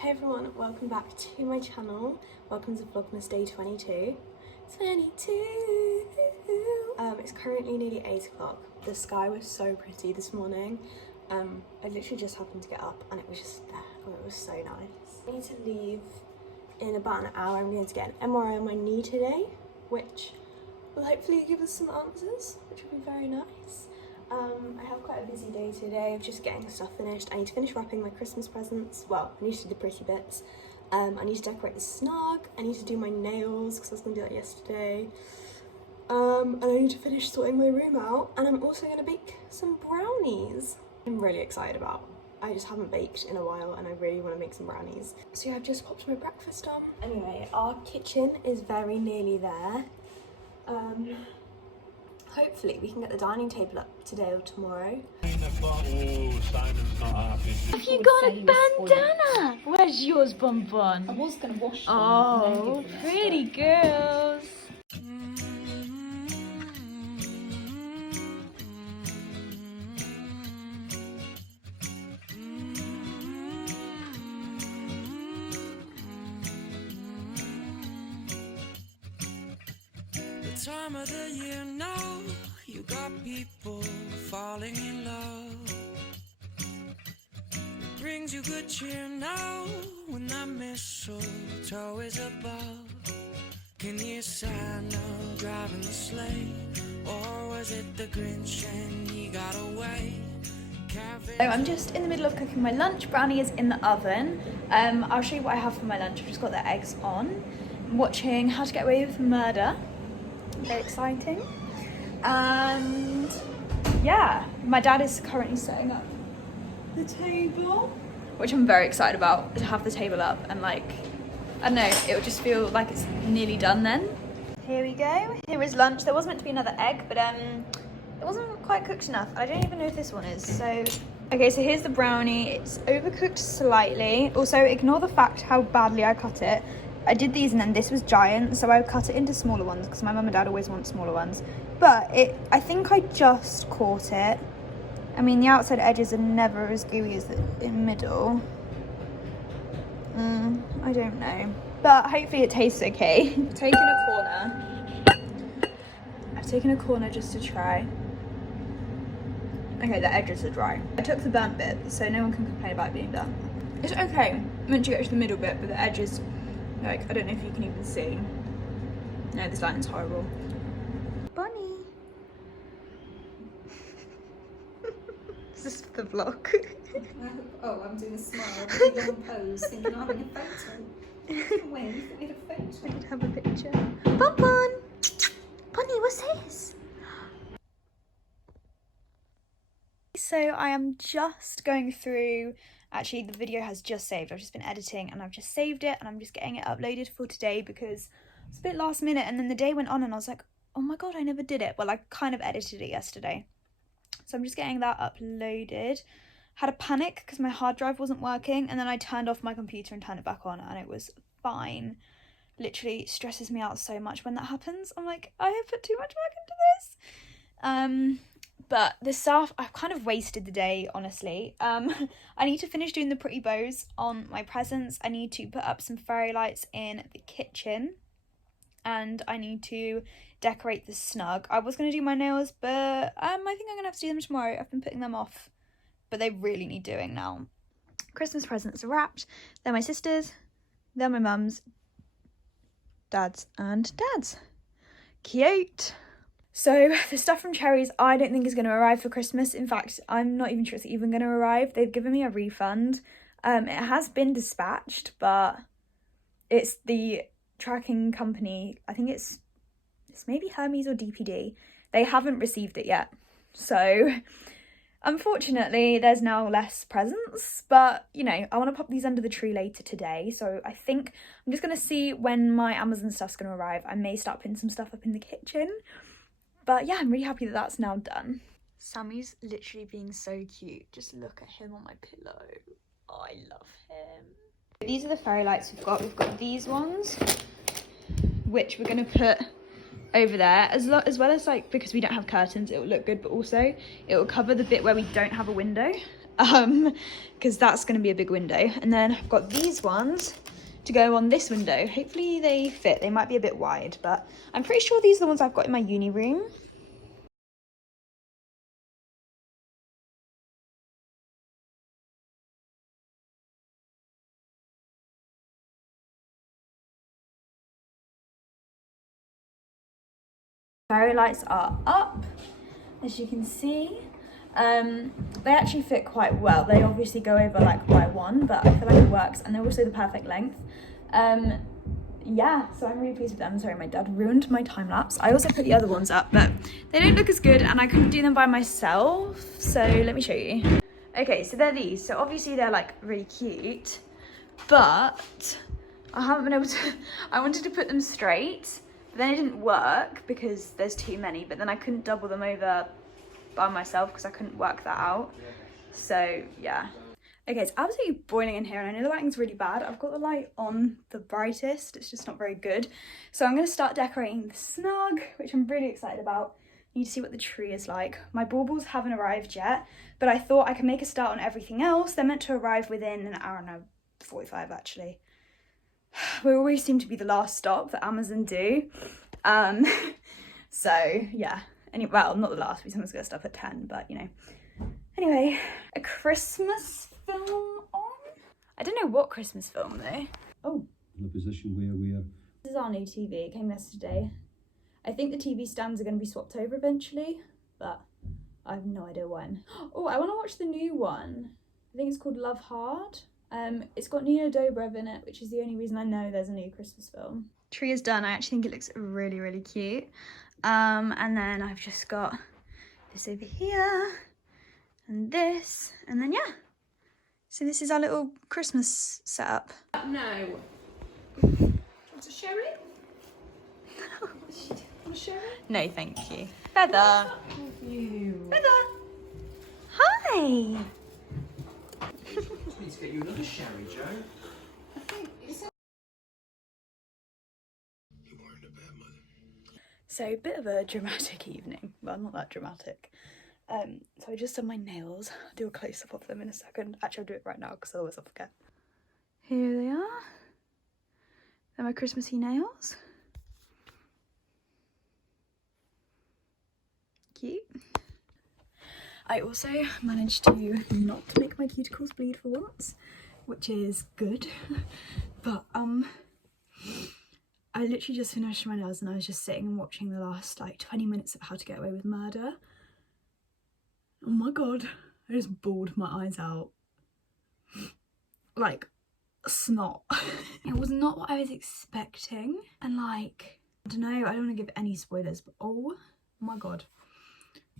Hey everyone, welcome back to my channel. Welcome to VLOGMAS Day 22. It's currently nearly 8 o'clock. The sky was so pretty this morning. I literally just happened to get up and it was just there. Oh, it was so nice. I need to leave in about an hour. I'm going to get an MRI on my knee today, which will hopefully give us some answers, which will be very nice. I have quite a busy day today of just getting stuff finished. I need to finish wrapping my Christmas presents. Well, I need to do the pretty bits. I need to decorate the snug. I need to do my nails because I was going to do that yesterday. And I need to finish sorting my room out. And I'm also going to bake some brownies. I'm really excited about. I just haven't baked in a while and I really want to make some brownies. So yeah, I've just popped my breakfast on. Anyway, our kitchen is very nearly there. Hopefully we can get the dining table up today or tomorrow. Have you got a bandana? Where's yours, Bun Bun? I was going to wash them. Oh, pretty girls. Time of the year now, you got people falling in love. It brings you good cheer now when that mistletoe is above. Can you Santa driving the sleigh, or was it the Grinch and he got away? So I'm just in the middle of cooking my lunch. Brownie is in the oven. I'll show you what I have for my lunch. I've just got the eggs on. I'm watching How to Get Away with Murder. Very exciting. And yeah, my dad is currently setting up the table, which I'm very excited about, to have the table up and like, I don't know, it would just feel like it's nearly done then. Here we go. Here is lunch. There was meant to be another egg, but it wasn't quite cooked enough. I don't even know if this one is. So okay, so here's the brownie. It's overcooked slightly. Also, ignore the fact how badly I cut it. I did these and then this was giant, so I cut it into smaller ones because my mum and dad always want smaller ones. But I think I just caught it. I mean, the outside edges are never as gooey as the middle. I don't know. But hopefully it tastes okay. I've taken a corner just to try. Okay, the edges are dry. I took the burnt bit, so no one can complain about it being done. It's okay once you get to the middle bit, but the edges, like, I don't know if you can even see. No, this lighting's horrible. Bunny. Is this for the vlog? Oh, I'm doing a smile, really long pose, thinking I'm having a photo. When you think we had a photo? I did have a picture. Bun Bun! Bunny, what's this? So I am just going through. Actually, the video has just saved. I've just been editing and I've just saved it and I'm just getting it uploaded for today because it's a bit last minute, and then the day went on and I was like, oh my god, I never did it. Well, I kind of edited it yesterday. So I'm just getting that uploaded. Had a panic because my hard drive wasn't working, and then I turned off my computer and turned it back on and it was fine. Literally stresses me out so much when that happens. I'm like, I have put too much work into this. But the stuff, I've kind of wasted the day, honestly. I need to finish doing the pretty bows on my presents. I need to put up some fairy lights in the kitchen. And I need to decorate the snug. I was going to do my nails, but I think I'm going to have to do them tomorrow. I've been putting them off, but they really need doing now. Christmas presents are wrapped. They're my sister's, they're my mum's, dad's, and dad's. Cute. So the stuff from Cherries I don't think is going to arrive for Christmas. In fact, I'm not even sure it's even going to arrive. They've given me a refund. It has been dispatched, but it's the tracking company. I think it's maybe Hermes or DPD. They haven't received it yet. So unfortunately, there's now less presents. But, you know, I want to pop these under the tree later today. So I think I'm just going to see when my Amazon stuff's going to arrive. I may start putting some stuff up in the kitchen. But yeah, I'm really happy that that's now done. Sammy's literally being so cute. Just look at him on my pillow. Oh, I love him. These are the fairy lights we've got. We've got these ones, which we're going to put over there, as well as, like, because we don't have curtains, it will look good, but also it will cover the bit where we don't have a window. because that's going to be a big window. And then I've got these ones to go on this window. Hopefully they fit. They might be a bit wide, but I'm pretty sure these are the ones I've got in my uni room. Fairy lights are up, as you can see. They actually fit quite well. They obviously go over like by one, but I feel like it works, and they're also the perfect length. Yeah, so I'm really pleased with them. Sorry, my dad ruined my time lapse. I also put the other ones up, but they don't look as good, and I couldn't do them by myself, so let me show you. Okay, so they're these. So obviously they're like really cute, but I haven't been able to I wanted to put them straight, but then it didn't work because there's too many, but then I couldn't double them over by myself because I couldn't work that out. So yeah. Okay, it's absolutely boiling in here, and I know the lighting's really bad. I've got the light on the brightest. It's just not very good. So I'm going to start decorating the snug, which I'm really excited about. I need to see what the tree is like. My baubles haven't arrived yet, but I thought I could make a start on everything else. They're meant to arrive within an hour and 45 actually. We always seem to be the last stop that Amazon do. So yeah. Well, not the last, we sometimes get stuff at 10, but you know. Anyway, a Christmas film on? I don't know what Christmas film though. Oh. In a position where we are. This is our new TV, it came yesterday. I think the TV stands are going to be swapped over eventually, but I have no idea when. Oh, I want to watch the new one. I think it's called Love Hard. It's got Nina Dobrev in it, which is the only reason I know there's a new Christmas film. Tree is done. I actually think it looks really, really cute. And then I've just got this over here and this, and then yeah. So this is our little Christmas setup. No. Want to share it? Want to share it? No, thank you. Feather. You. Feather. Hi. Just need to get you another sherry, Joe. You weren't a bad mother. So a bit of a dramatic evening. Well, not that dramatic. So I just done my nails. I'll do a close-up of them in a second. Actually, I'll do it right now because otherwise I'll forget. Here they are. They're my Christmassy nails. Cute. I also managed to not make my cuticles bleed for once, which is good. But I literally just finished my nails and I was just sitting and watching the last like 20 minutes of How to Get Away with Murder. Oh my god, I just bawled my eyes out. Like, snot. It was not what I was expecting. And like, I don't know, I don't want to give any spoilers, but oh my god.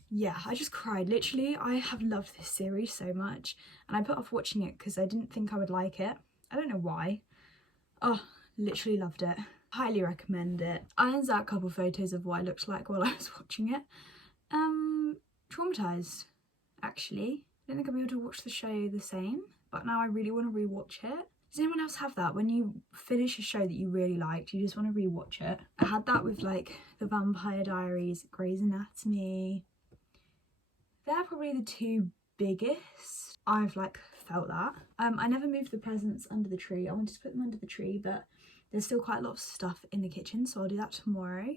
Yeah, I just cried. Literally, I have loved this series so much. And I put off watching it because I didn't think I would like it. I don't know why. Oh, literally loved it. Highly recommend it. I insert a couple photos of what I looked like while I was watching it. Traumatized, actually. I don't think I'll be able to watch the show the same, but now I really want to rewatch it. Does anyone else have that? When you finish a show that you really liked, you just want to rewatch it? I had that with like The Vampire Diaries, Grey's Anatomy. They're probably the two biggest I've like felt that. I never moved the presents under the tree. I wanted to put them under the tree, but there's still quite a lot of stuff in the kitchen, so I'll do that tomorrow.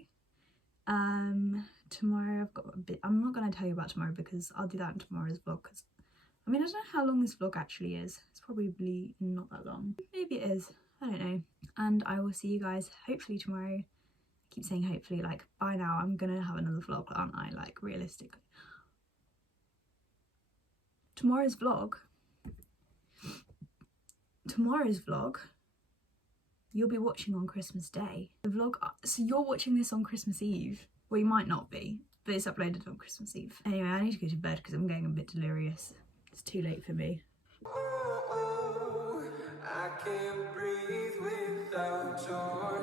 Tomorrow I've got a bit, I'm not going to tell you about tomorrow because I'll do that in tomorrow's vlog, because I mean, I don't know how long this vlog actually is. It's probably not that long. Maybe it is, I don't know. And I will see you guys hopefully tomorrow. I keep saying hopefully, like by now I'm gonna have another vlog, aren't I? Like realistically. Tomorrow's vlog, you'll be watching on Christmas Day. The vlog, so you're watching this on Christmas Eve. Well, you might not be, but it's uploaded on Christmas Eve. Anyway, I need to go to bed because I'm getting a bit delirious. It's too late for me. I can't breathe without your